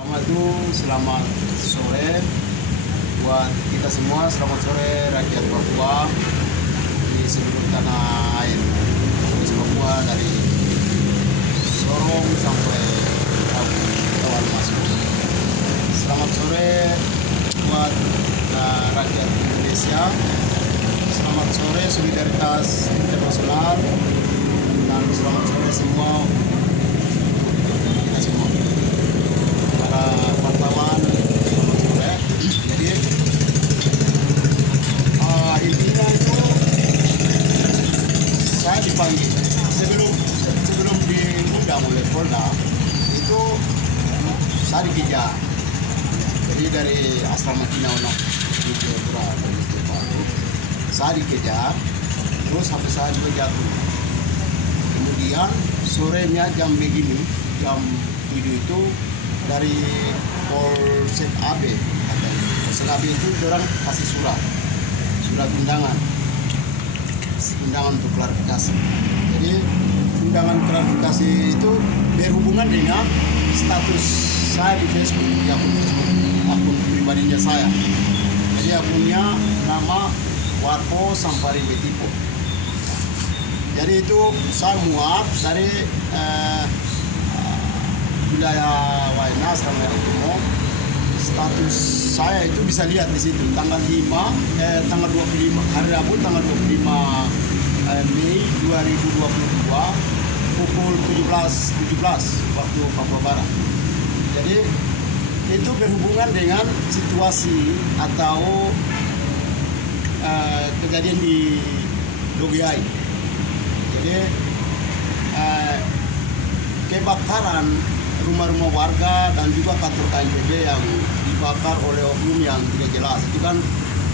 Selamat sore buat kita semua. Selamat sore rakyat Papua di seluruh tanah air. Terus Papua dari Sorong sampai Kawan Masuk. Selamat sore buat rakyat Indonesia. Selamat sore solidaritas internasional dan selamat sore semua kita semua. Para wartawan, selamat sore. Jadi intinya itu saya dipanggil sebelum diundang oleh Polda itu saya dikejar. Jadi dari asrama Kinauna di Jayapura saya dikejar, terus HP saya juga jatuh. Kemudian sorenya jam begini, jam 7 itu dari Polsek AB, Polsek AB itu orang kasih surat undangan untuk klarifikasi. Jadi undangan klarifikasi itu berhubungan dengan status saya di Facebook, di akun pribadinya saya. Jadi akunnya nama Warpo Sampari Betipo. Jadi itu saya muat dari wilayah Waena, Asrama Umum. Status saya itu bisa lihat di situ tanggal 25 hari Rabu tanggal 25 Mei 2022 pukul 17 waktu Papua Barat. Jadi itu berhubungan dengan situasi atau kejadian di Dogiai. Jadi kebakaran rumah-rumah warga dan juga kantor KNPB yang dibakar oleh oknum yang tidak jelas. Itu kan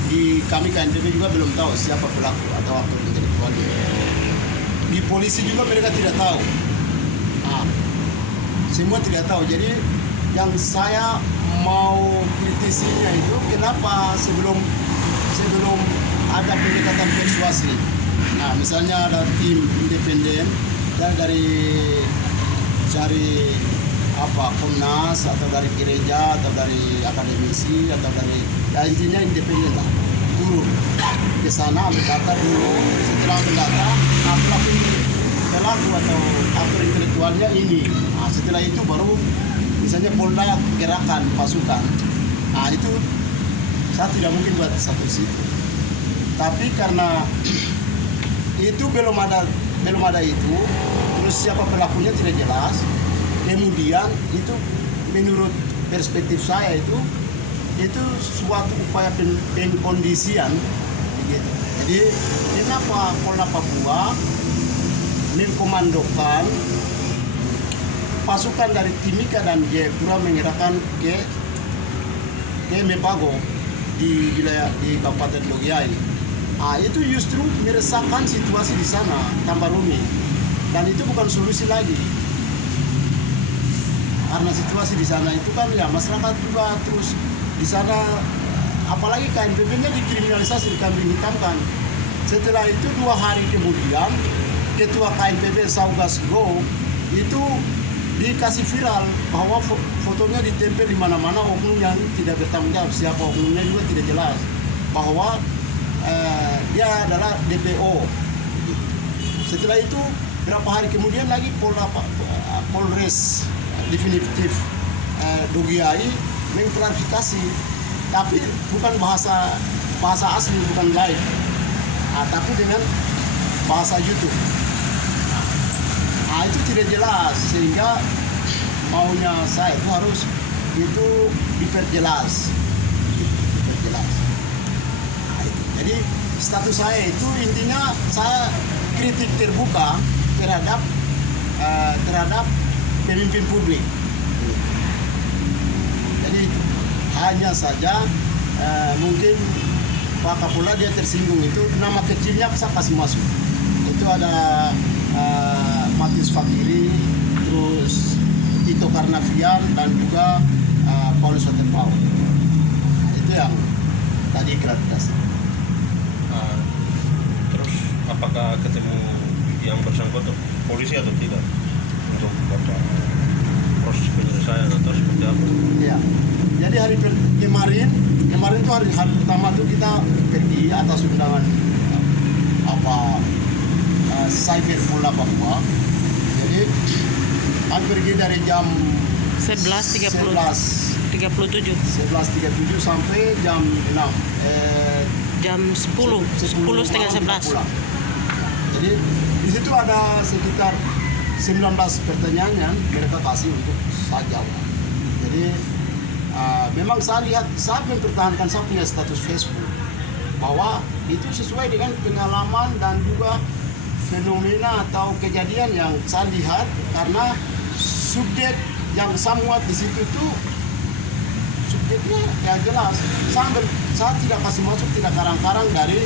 di kami KNPB juga belum tahu siapa pelaku atau aktor intelektualnya. Di polisi juga mereka tidak tahu. Semua tidak tahu. Jadi yang saya mau kritisinya itu kenapa sebelum ada pendekatan persuasi. Misalnya ada tim independen dan dari Komnas atau dari gereja atau dari akademisi atau dari intinya independen lah, turun ke sana ambil data dulu. Setelah ambil data, pelaku atau aktor intelektualnya ini. Setelah itu baru misalnya Polda gerakan pasukan. Itu saya tidak mungkin buat satu situ. Tapi karena itu belum ada itu, terus siapa pelakunya tidak jelas. Kemudian itu menurut perspektif saya itu suatu upaya pengkondisian gitu. Jadi kenapa Polda Papua mengkomandokan pasukan dari Timika dan Jayapura mengerahkan ke Mepago di wilayah di Kabupaten Dogiai. Itu justru meresahkan situasi di sana tambah rumit, dan itu bukan solusi lagi. Karena situasi di sana itu kan ya masyarakat juga terus di sana, apalagi KNPB-nya dikriminalisasi, dikambing hitamkan. Setelah itu 2 hari kemudian Ketua KNPB Saugas Go itu dikasih viral bahwa fotonya ditempel di mana-mana, oknum yang tidak bertanggung jawab, siapa oknumnya juga tidak jelas, bahwa dia adalah DPO. Setelah itu berapa hari kemudian lagi Polres definitif Dogiai mengklarifikasi, tapi bukan bahasa asli, bukan live, tapi dengan bahasa YouTube. Itu tidak jelas, sehingga maunya saya itu harus itu diperjelas. Jadi status saya itu intinya saya kritik terbuka terhadap pemimpin publik. Jadi itu hanya saja mungkin Pak Kapolda dia tersinggung, itu nama kecilnya saya kasih masuk. Itu ada Matius Fakiri, terus Tito Karnavian dan juga Paulus Watepau. Itu yang tadi klarifikasi. Terus apakah ketemu yang bersangkutan polisi atau tidak untuk proses penyelesaian atau seperti apa? kemarin tuh hari pertama tuh kita pergi atas undangan Cyber Bola Papua. Jadi kami pergi dari jam 11.37 sampai jam 6 jam 10 setengah 11. pulang. Jadi di situ ada sekitar 19 pertanyaan yang mereka kasih untuk saya jawab. Jadi memang saya lihat, saya mempertahankan saya punya status Facebook bahwa itu sesuai dengan pengalaman dan juga fenomena atau kejadian yang saya lihat, karena subjek yang saya muat di situ tuh subjeknya ya jelas. Saya tidak kasih masuk, tidak karang-karang dari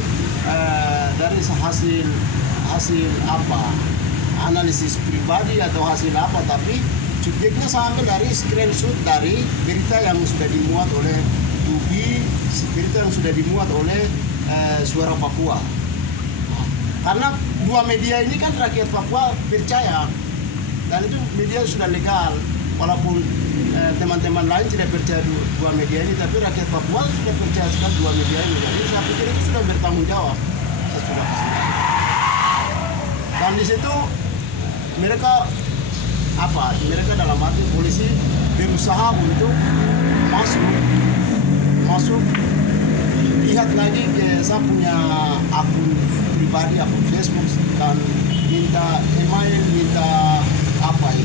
hasil apa analisis pribadi atau hasil apa, tapi subjeknya saya ambil dari screenshot dari berita yang sudah dimuat oleh Ubi, berita yang sudah dimuat oleh Suara Papua. Karena dua media ini kan rakyat Papua percaya, dan itu media sudah legal. Walaupun teman-teman lain tidak percaya dua media ini, tapi rakyat Papua sudah percaya sekali dua media ini. Jadi saya pikir itu sudah bertanggung jawab. Saya sudah kasih tahu. Dan di situ mereka dalam arti polisi berusaha untuk masuk lihat lagi ke saya punya akun pribadi, akun Facebook, dan minta email, minta akun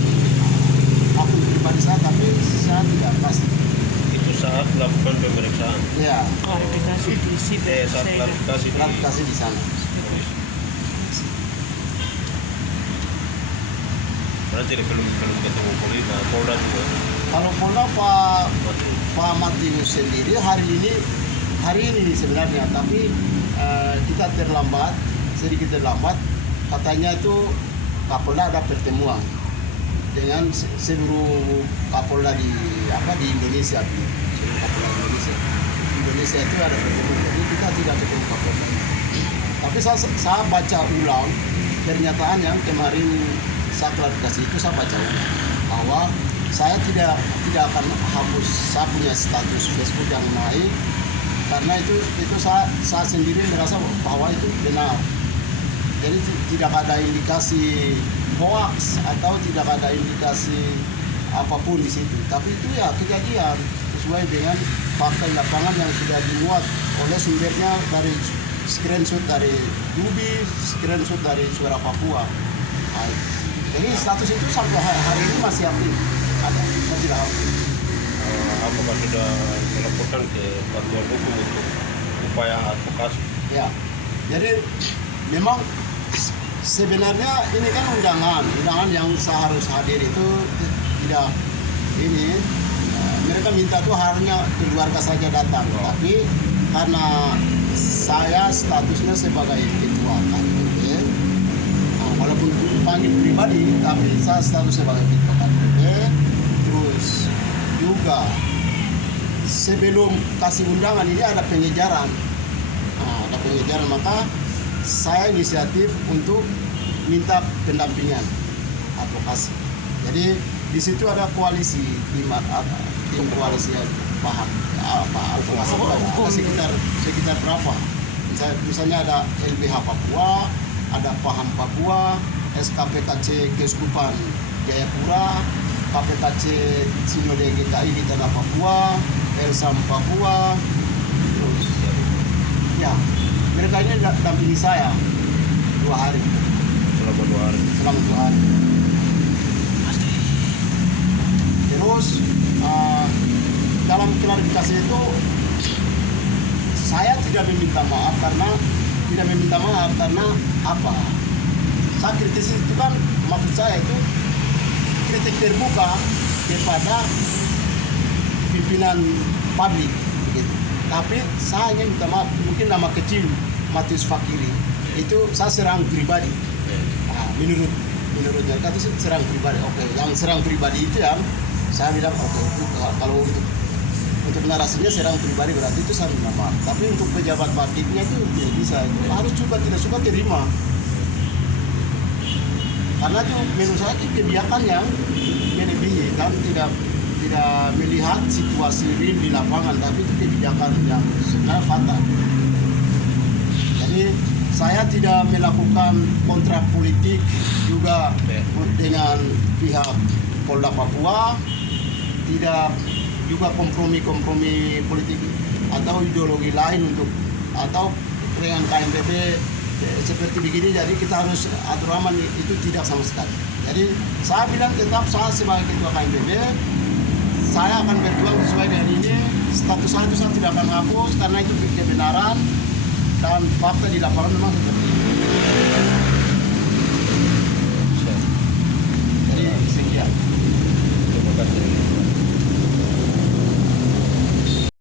pribadi saya, tapi saya tidak kasih. Itu saat melakukan pemeriksaan. Ya, Klarifikasi di situ. Saat klarifikasi di kasih di sana. berarti belum ketemu polisi, Polda juga. Kalau Polda Pak Matius sendiri hari ini sebenarnya, tapi kita sedikit terlambat. Katanya itu Kapolda ada pertemuan dengan seluruh Kapolda di Indonesia, seluruh Kapolda Indonesia itu ada pertemuan. Jadi kita tidak ketemu Kapolda. Tapi saya baca ulang pernyataan yang kemarin saya klarifikasi itu, saya baca ulang bahwa saya tidak akan hapus saya punya status Facebook yang naik, karena itu saya sendiri merasa bahwa itu benar. Jadi tidak ada indikasi hoax atau tidak ada indikasi apapun di situ. Tapi itu ya kejadian sesuai dengan fakta lapangan yang sudah dimuat oleh sumbernya dari screenshot dari Dubi, screenshot dari Suara Papua. Nah, jadi status itu sampai hari ini masih aktif. Saya tidak aktif. Apakah sudah melaporkan ke bantuan hukum untuk upaya advokasi? Ya, jadi memang sebenarnya ini kan undangan yang saya harus hadir itu tidak ini. Mereka minta tuh hanya keluarga saja datang, tapi karena saya statusnya sebagai ketua KPP, walaupun dipanggil pribadi, tapi saya status sebagai ketua KPP. Terus juga sebelum kasih undangan ini ada pengejaran, maka saya inisiatif untuk minta pendampingan advokasi. Jadi di situ ada koalisi tim koalisi yang paham advokasi itu ada sekitar berapa? Misalnya ada LBH Papua, ada Paham Papua, SKPKC Keuskupan Jayapura, KPKC Sinode GKI di Tanah Papua, Elsam Papua, terus ya mereka ini dampingi saya 2 hari. Selama 2 hari. Terus dalam klarifikasi itu saya tidak meminta maaf karena apa? Saya kritis itu kan, maksud saya itu kritik terbuka kepada pimpinan publik gitu. Tapi saya hanya minta maaf, mungkin nama kecil Matius Fakiri itu saya serang pribadi. Nah, menurut mereka itu serang pribadi. Oke, yang serang pribadi itu yang saya bilang kalau untuk narasinya serang pribadi berarti itu saya minta maaf. Tapi untuk pejabat publiknya itu ya bisa, itu harus juga tidak suka terima. Karena itu menurut saya itu kebijakan yang melebihi dan tidak tidak melihat situasi real di lapangan, tapi itu kebijakan yang sebenarnya fatal. Jadi saya tidak melakukan kontrak politik juga dengan pihak Polda Papua, tidak juga kompromi politik atau ideologi lain untuk atau dengan KNPB seperti begini. Jadi kita harus atur aman, itu tidak sama sekali. Jadi saya bilang tetap saya sebagai ketua KNPB, saya akan berjuang sesuai dengan ini. Status saya itu saya tidak akan hapus karena itu kebenaran dan fakta di lapangan memang seperti itu.